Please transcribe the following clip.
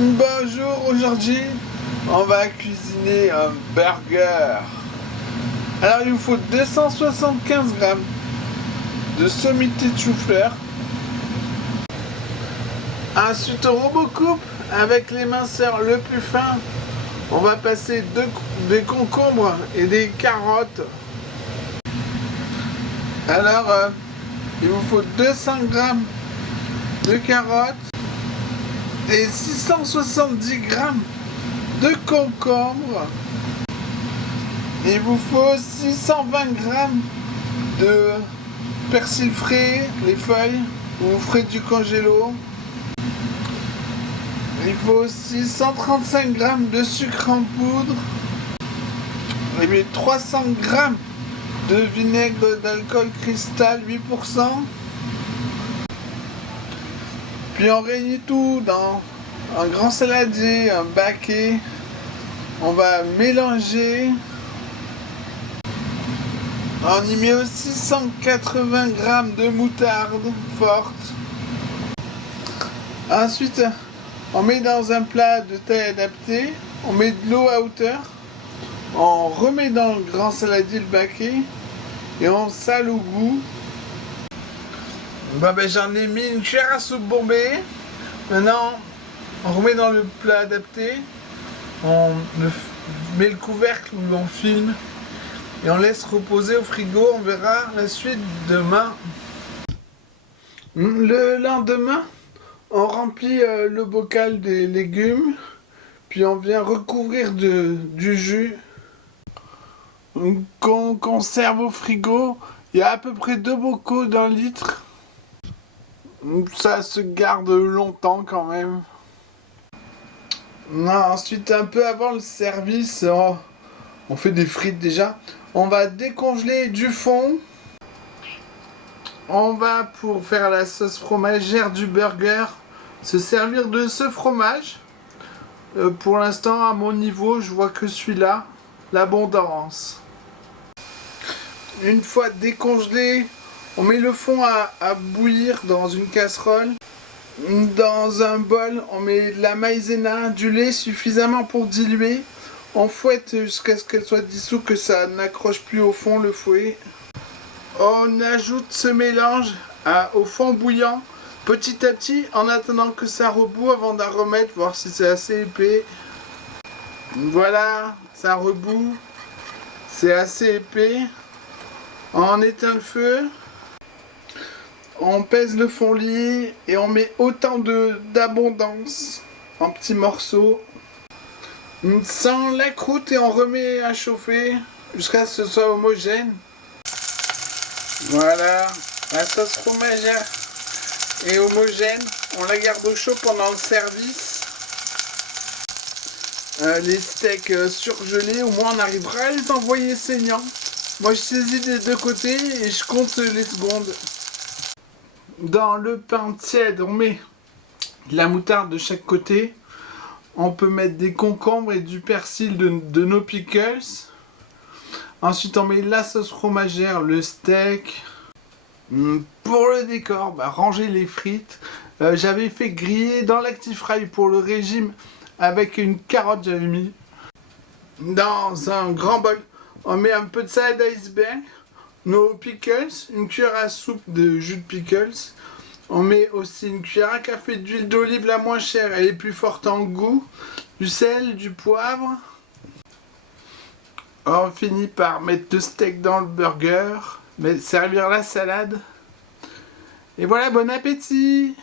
Bonjour, aujourd'hui on va cuisiner un burger. Alors il vous faut 275 grammes de sommité de chou-fleur. Ensuite au robocoupe avec l'éminceur le plus fin. On va passer des concombres et des carottes. Alors il vous faut 200 grammes de carottes et 670 grammes de concombre. Il vous faut 620 grammes de persil frais, les feuilles, ou frais du congélo. Il faut aussi 135 grammes de sucre en poudre. Et puis 300 grammes de vinaigre d'alcool cristal 8%. Puis on réunit tout dans un grand saladier, un baquet. On va mélanger. On y met aussi 180 grammes de moutarde forte. Ensuite, on met dans un plat de taille adaptée. On met de l'eau à hauteur. On remet dans le grand saladier le baquet. Et on sale au goût. J'en ai mis une cuillère à soupe bombée. Maintenant, on remet dans le plat adapté. On met le couvercle où on filme. Et on laisse reposer au frigo. On verra la suite demain. Le lendemain, on remplit le bocal des légumes. Puis on vient recouvrir du jus qu'on conserve au frigo. Il y a à peu près 2 bocaux d'1 litre. Ça se garde longtemps quand même. Ensuite, un peu avant le service, on fait des frites déjà. On va décongeler du fond. On va, pour faire la sauce fromagère du burger, se servir de ce fromage. Pour l'instant, à mon niveau, je vois que celui-là, l'abondance. Une fois décongelé, on met le fond à bouillir dans une casserole. Dans un bol, on met de la maïzena, du lait suffisamment pour diluer. On fouette jusqu'à ce qu'elle soit dissoute, que ça n'accroche plus au fond le fouet. On ajoute ce mélange au fond bouillant, petit à petit, en attendant que ça rebout avant d'en remettre, voir si c'est assez épais. Voilà, ça rebout, c'est assez épais. On éteint le feu. On pèse le fond lié et on met autant d'abondance en petits morceaux. Sans la croûte et on remet à chauffer jusqu'à ce que ce soit homogène. Voilà, la sauce fromagère est homogène. On la garde au chaud pendant le service. Les steaks surgelés, au moins on arrivera à les envoyer saignants. Moi je saisis des 2 côtés et je compte les secondes. Dans le pain tiède, on met de la moutarde de chaque côté. On peut mettre des concombres et du persil de nos pickles. Ensuite, on met la sauce fromagère, le steak. Pour le décor, ranger les frites. J'avais fait griller dans l'Actifry pour le régime avec une carotte, j'avais mis. Dans un grand bol, on met un peu de salade iceberg. Nos pickles, une cuillère à soupe de jus de pickles. On met aussi une cuillère à café d'huile d'olive, la moins chère, elle est plus forte en goût. Du sel, du poivre. On finit par mettre le steak dans le burger, servir la salade. Et voilà, bon appétit!